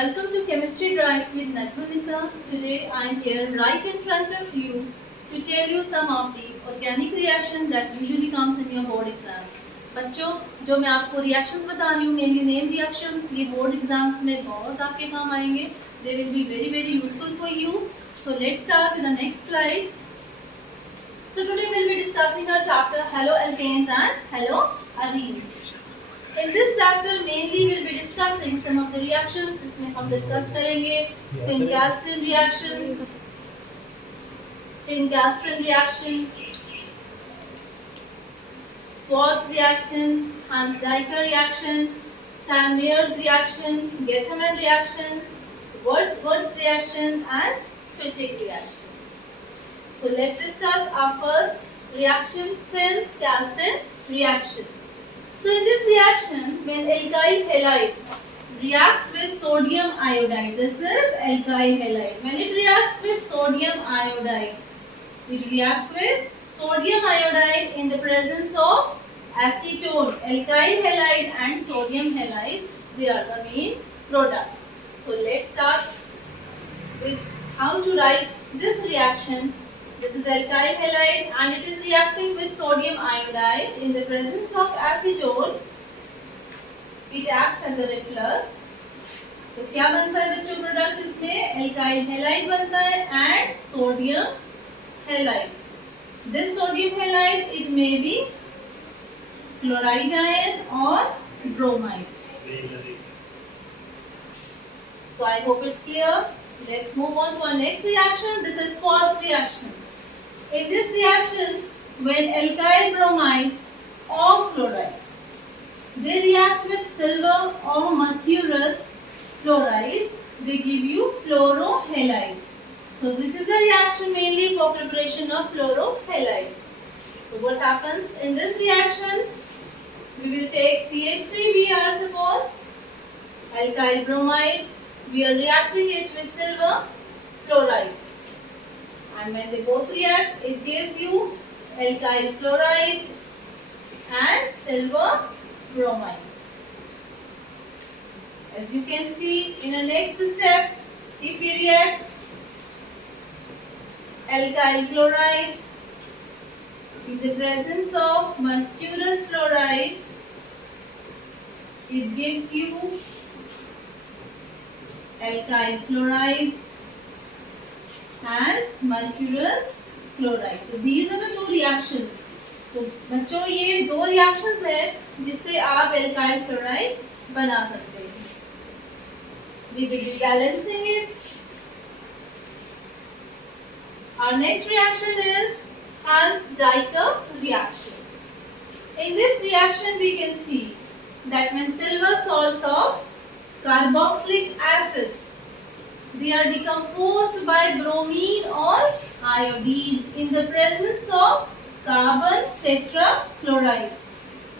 Welcome to Chemistry Drive with Nathanisa. Today I am here right in front of you to tell you some of the organic reaction that usually comes in your board exam. बच्चों जो मैं आपको reactions बता रही हूँ mainly name reactions ये board exams में बहुत आपके काम आएंगे. They will be very very useful for you. So let's start with the next slide. So today we'll be discussing our chapter Haloalkanes and Haloarenes. In this chapter mainly we'll be discussing some of the reactions. इसमें हम discuss करेंगे Fincaston reaction, Schwarz reaction, Hans-Diker reaction, Sand-Meyers reaction, Getterman reaction, Wurtz reaction and Fittig reaction. So let's discuss our first reaction, Fincaston reaction. So in this reaction, when alkyl halide reacts with sodium iodide, this is alkyl halide. When it reacts with sodium iodide, it reacts with sodium iodide in the presence of acetone. Alkyl halide and sodium halide, they are the main products. So let's start with how to write this reaction. This is alkyl halide and it is reacting with sodium iodide in the presence of acetone. It acts as a reflux. तो क्या बनता है बच्चों products इसमें? alkyl halide बनता है and sodium halide. This sodium halide it may be chloride ion or bromide. So I hope it's clear. Let's move on to our next reaction. This is Schwarz reaction. In this reaction, when alkyl bromide or chloride, they react with silver or mercurous fluoride, they give you fluorohalides. So this is the reaction mainly for preparation of fluorohalides. So what happens in this reaction? We will take CH3Br, suppose, alkyl bromide, we are reacting it with silver fluoride. And when they both react, it gives you alkyl chloride and silver bromide. As you can see in the next step, if we react alkyl chloride in the presence of mercurous fluoride, it gives you alkyl chloride and mercurous fluoride. So these are the two reactions. तो बच्चों ये दो reactions हैं जिससे आप alkyl chloride बना सकते हैं. We will be balancing it. Our next reaction is Hans-Diker reaction. In this reaction we can see that when silver salts of carboxylic acids, they are decomposed by bromine or iodine in the presence of carbon tetrachloride.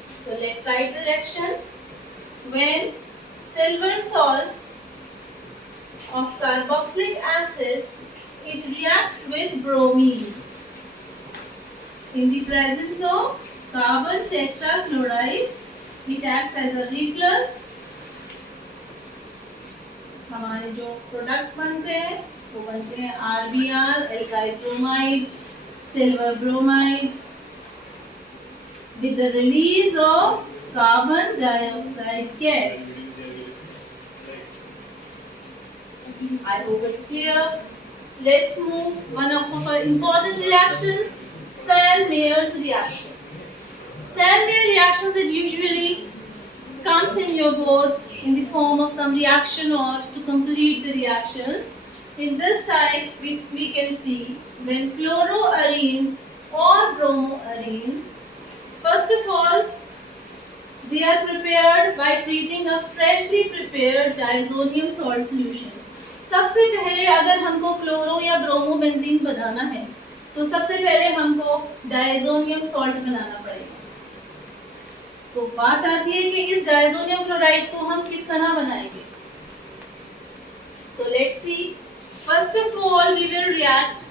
So let's write the reaction. When silver salt of carboxylic acid, it reacts with bromine in the presence of carbon tetrachloride, it acts as a reflux. हमारे जो products बनते हैं वो बनते हैं RBr, alkyl bromide, silver bromide with the release of carbon dioxide gas. I hope it's clear. Let's move one of our important reaction, Sand-Meyers reaction. Sand-Meyers reactions it usually comes in your boards in the form of some reaction or to complete the reactions. In this type, we can see when chloroarenes or bromoarenes, first of all, they are prepared by treating a freshly prepared diazonium salt solution. सबसे पहले अगर हमको chloro या bromo benzene बनाना है तो सबसे पहले हमको डायजोनियम सॉल्ट बनाना पड़ेगा. तो बात आती है कि इस डायजोनियम फ्लोराइड को हम किस तरह बनाएंगे. So let's see. First of all, we will react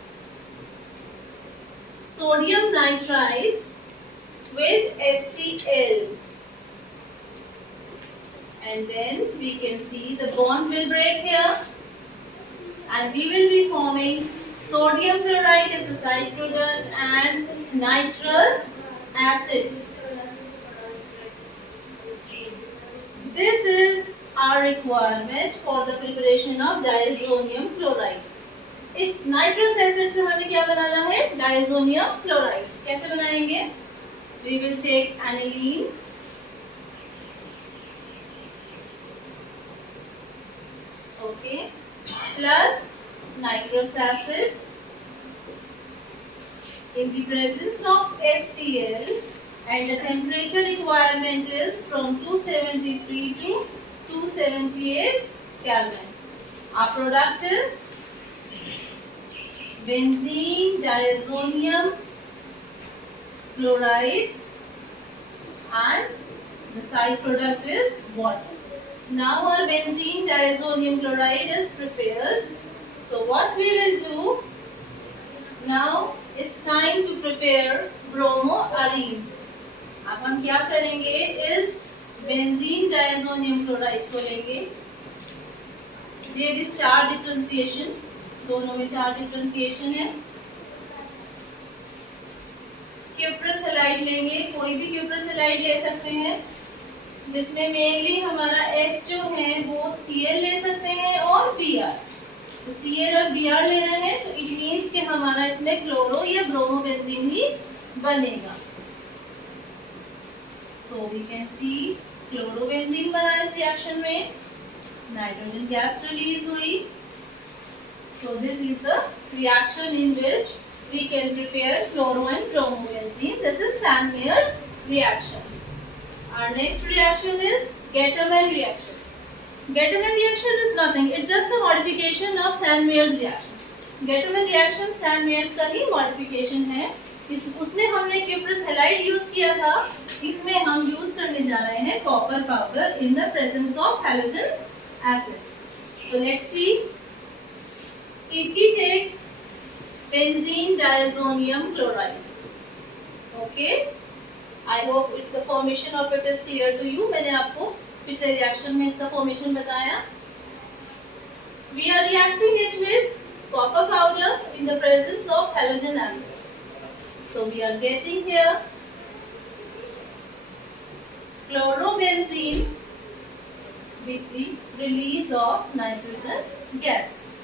sodium nitrite with HCl and then we can see the bond will break here, and we will be forming sodium chloride as the side product and nitrous acid. This is our requirement for the preparation of diazonium chloride. इस nitrous acid से हमें क्या बनाना है? Diazonium chloride. कैसे बनाएंगे? We will take aniline, okay, plus nitrous acid in the presence of HCl, and the temperature requirement is from 273 to 278 Kelvin. Our product is benzene diazonium chloride, and the side product is water. Now our benzene diazonium chloride is prepared. So what we will do now is time to prepare bromoarenes. अब हम क्या करेंगे? इस benzene diazonium chloride को लेंगे. There is चार differentiation, दोनों में चार डिफरेंशिएशन है. क्यूप्रस हैलाइड लेंगे, कोई भी क्यूप्रस हैलाइड ले सकते हैं, जिसमें मेनली हमारा H जो है वो Cl ले सकते हैं और Br. तो Cl और Br लेना है, तो इट मीन्स कि हमारा इसमें क्लोरो या ब्रोमोबेंजीन ही बनेगा. So we can see chlorobenzene बना इस रिएक्शन में, नाइट्रोजन गैस रिलीज हुई. So this is the reaction in which we can prepare chloro and bromobenzene. This is Sandmeyer's reaction. Our next reaction is Gattermann reaction. Gattermann reaction is nothing. It's just a modification of Sandmeyer's reaction. Gattermann reaction Sandmeyer's का ही modification है. उसमें हमने cuprous halide use किया था, इसमें हम use करने जा रहे हैं copper powder in the presence of halogen acid. So let's see. If we take benzene diazonium chloride, okay, I hope the formation of it is clear to you. मैंने आपको पिछले रिएक्शन में इसका फॉर्मेशन बताया. We are reacting it with copper powder in the presence of halogen acid. So we are getting here chlorobenzene with the release of nitrogen gas.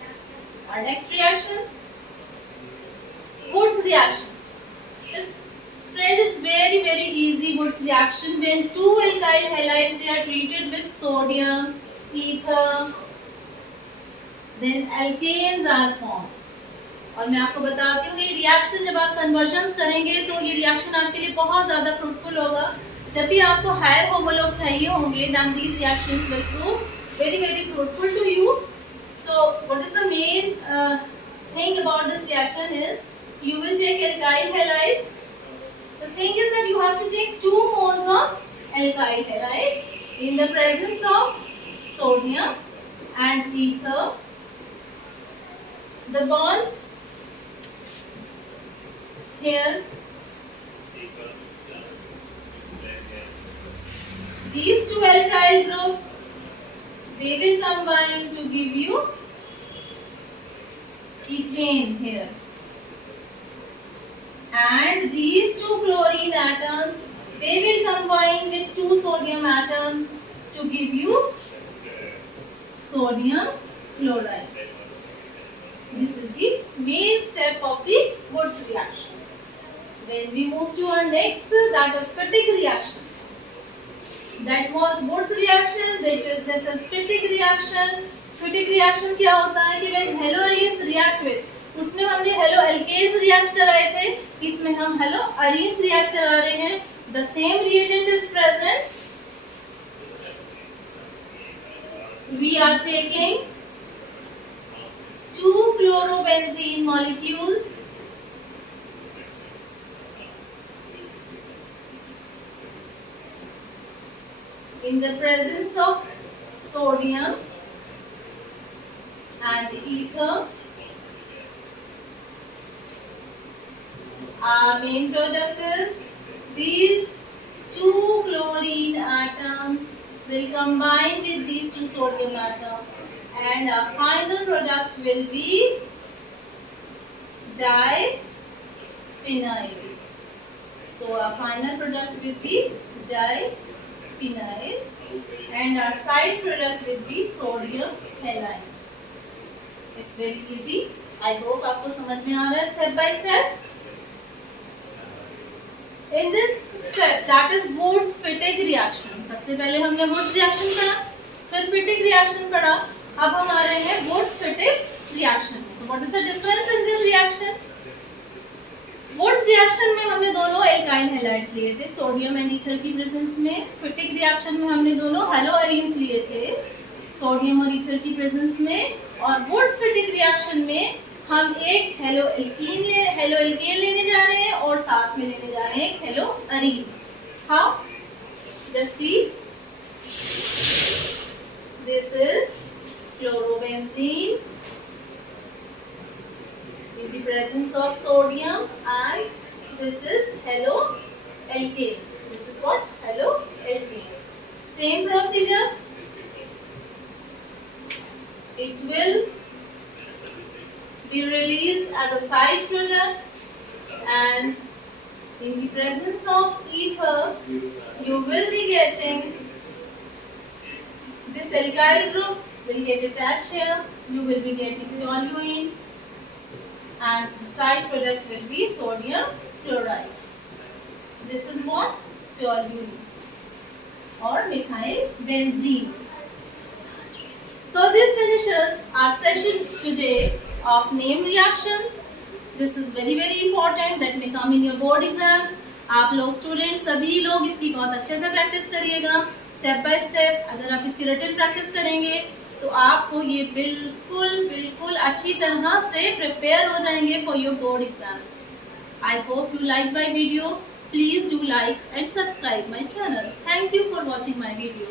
Our next reaction, Wurtz reaction. This friend is very easy. Wurtz reaction, when two alkyl halides they are treated with sodium, ether, then alkanes are formed. और मैं आपको बताती हूँ ये reaction जब आप convergence करेंगे तो ये रिएक्शन आपके लिए बहुत ज़्यादा फ्रूटफुल होगा. जब भी आपको हायर होमोलॉग चाहिए होंगे, then these reactions will prove very fruitful to you. So what is the main thing about this reaction is you will take alkyl halide. The thing is that you have to take 2 moles of alkyl halide in the presence of sodium and ether. The bonds here, these two alkyl groups, they will combine to give you ethane here, and these two chlorine atoms, they will combine with 2 sodium atoms to give you sodium chloride. This is the main step of the Wurtz reaction. When we move to our next, that is Fittig reaction. That was Wurtz reaction. This is Fittig reaction. Fittig reaction क्या होता है कि when haloarenes react with, उसमें हमने haloalkanes react कराए थे, इसमें हम haloarenes react करा रहे हैं. The same reagent is present. We are taking 2 chlorobenzene molecules in the presence of sodium and ether. Our main product is these 2 chlorine atoms will combine with these two sodium atoms, and our final product will be diphenyl. So our final product will be diphenyl, and our side product will be sodium halide. It's very easy. I hope आपको समझ में आ रहा है step by step. In this step, that is Wurtz-Fittig reaction. सबसे पहले हमने Wurtz reaction पढ़ा, फिर Fittig reaction पढ़ा. अब हम आ रहे हैं Wurtz-Fittig reaction में. So what is the difference in this reaction? Wurtz reaction में हमने दोनों alkyl halides लिए थे, सोडियम एंड ईथर की प्रेजेंस में. Fittig reaction में हमने दोनों haloarenes लिए थे, सोडियम और ईथर की प्रेजेंस में. और Wurtz-Fittig reaction में हम एक हेलोएल्केन लेने जा रहे हैं और साथ में लेने जा रहे हैं एक haloarene. How? Just see, this is chlorobenzene in the presence of sodium, and this is haloalkane. This is what? Haloalkane. Same procedure. It will be released as a side product, and in the presence of ether you will be getting this alkyl group will get attached here. You will be getting toluene, and the side product will be sodium chloride. This is what? Toluene or methyl benzene. So this finishes our session today of name reactions. This is very important that may come in your board exams. आप लोग student सभी लोग इसकी बहुत अच्छे से practice करिएगा step by step. अगर आप इसकी रिटन प्रैक्टिस करेंगे तो आपको ये बिल्कुल अच्छी तरह से प्रिपेयर हो जाएंगे for your board exams. I hope you like my video. Please do like and subscribe my channel. Thank you for watching my video.